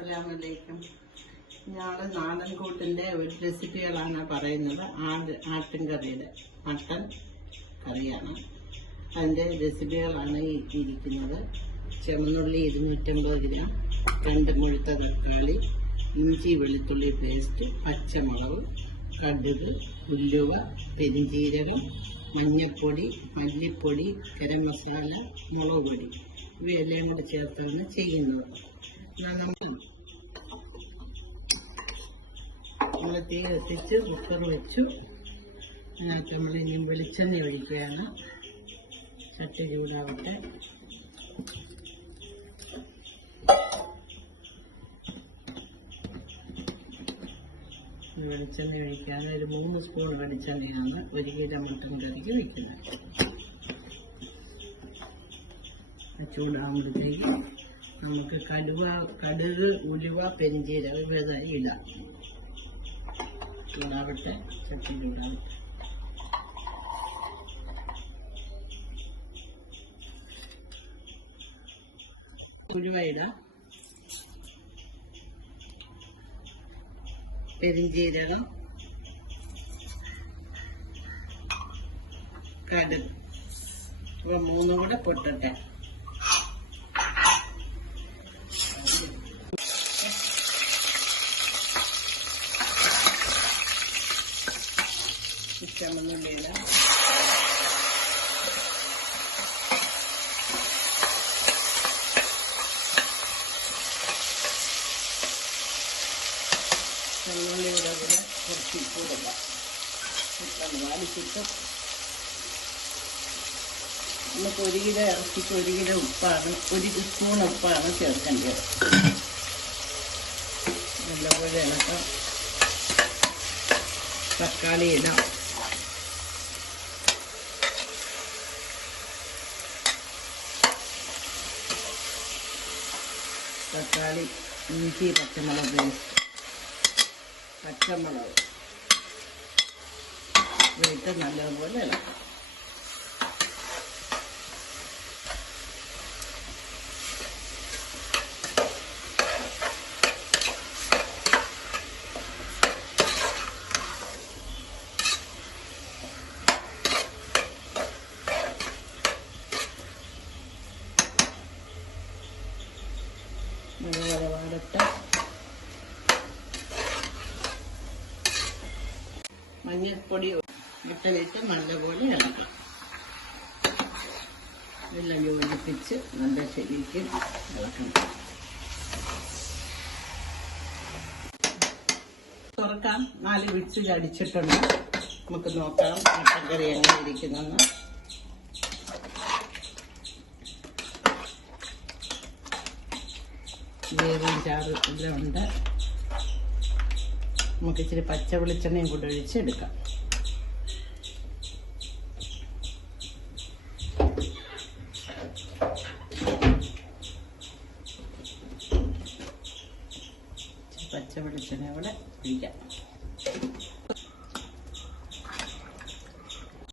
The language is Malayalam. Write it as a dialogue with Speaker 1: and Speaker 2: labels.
Speaker 1: അസ്സലാമലൈക്കും. ഞാൻ നാടൻ കൂട്ടിന്റെ ഒരു റെസിപ്പികളാണ് പറയുന്നത്. ആട് ആട്ടിൻ കറിയുടെ മട്ടൻ കറിയാണ്. അതിന്റെ റെസിപ്പികളാണ് ഇരിക്കുന്നത്. ചെമന്നുള്ളി ഇരുന്നൂറ്റമ്പത് ഗ്രാം രണ്ട് മുഴുത്ത തക്കാളി ഇഞ്ചി വെളുത്തുള്ളി പേസ്റ്റ് പച്ചമുളക് കടുക് ഉലുവ പെരിഞ്ചീരകം മഞ്ഞൾപ്പൊടി മല്ലിപ്പൊടി ഗരം മസാല മുളക് പൊടി. ഇവയെല്ലാം കൂടെ ചേർത്താണ് ചെയ്യുന്നത്. നമ്മൾ തീ കത്തിച്ച് കുക്കർ വെച്ചു. അതിനകത്ത് നമ്മൾ ഇനി വെളിച്ചെണ്ണ ഒഴിക്കുകയാണ്. ചട്ടി ചൂടാവട്ടെ. വെളിച്ചെണ്ണ ഒഴിക്കാൻ ഒരു മൂന്ന് സ്പൂൺ വെളിച്ചെണ്ണയാണ് ഒരു കിലോ മട്ടൻ കറിക്ക് വയ്ക്കുന്നത് ചൂടാകുമ്പോഴത്തേക്ക് നമുക്ക് കടുവ കടുക് ഉലുവ പെരിഞ്ചീരകം ഇവ ഇടാം. ചൂടാവട്ടെ ചട്ടി ചൂടാവട്ടെ. ഉലുവ ഇടാം. പെരിഞ്ചീരകം. കടുക്. ഇവ മൂന്നും കൂടെ പൊട്ടട്ടെ. ചുമന്നുള്ളിയില ചുമന്നുള്ളിയുടെ കൂടെ കുറച്ച് ഇപ്പം വാലിച്ചിട്ട് നമുക്ക് ഒരു കിലോ ഇറച്ചിക്ക് ഒരു കിലോ ഉപ്പാണ് ഒരു സ്പൂൺ ഉപ്പാണ് ചേർക്കേണ്ടത്. നല്ലപോലെ ഇളക്കാം. തക്കാളി ഇടാം. തക്കാളി ഇഞ്ചി പച്ചമുളക് പേസ്റ്റ് പച്ചമുളക്. ഇട്ട് നല്ലതുപോലെ ഇളക്കാം നല്ലപോലെ മഞ്ഞൾപ്പൊടി ഇട്ടിട്ട് നല്ലപോലെ ഇളക്കാം എല്ലാം യോജിപ്പിച്ച് നല്ല ശരിക്ക് ഇളക്കണം. തുറക്കാം. നാല് വിച്ച് അടിച്ചിട്ടുണ്ട് നമുക്ക് നോക്കാം മട്ടക്കറി എങ്ങനെ ഇരിക്കുന്നെന്ന്. ഗ്രേവിയും ചാറ് എല്ലാം ഉണ്ട് നമുക്ക് ഇച്ചിരി പച്ച വെളിച്ചെണ്ണയും കൂടെ ഒഴിച്ച് എടുക്കാം. പച്ച വെളിച്ചെണ്ണ കൂടെ ഒഴിക്കാം.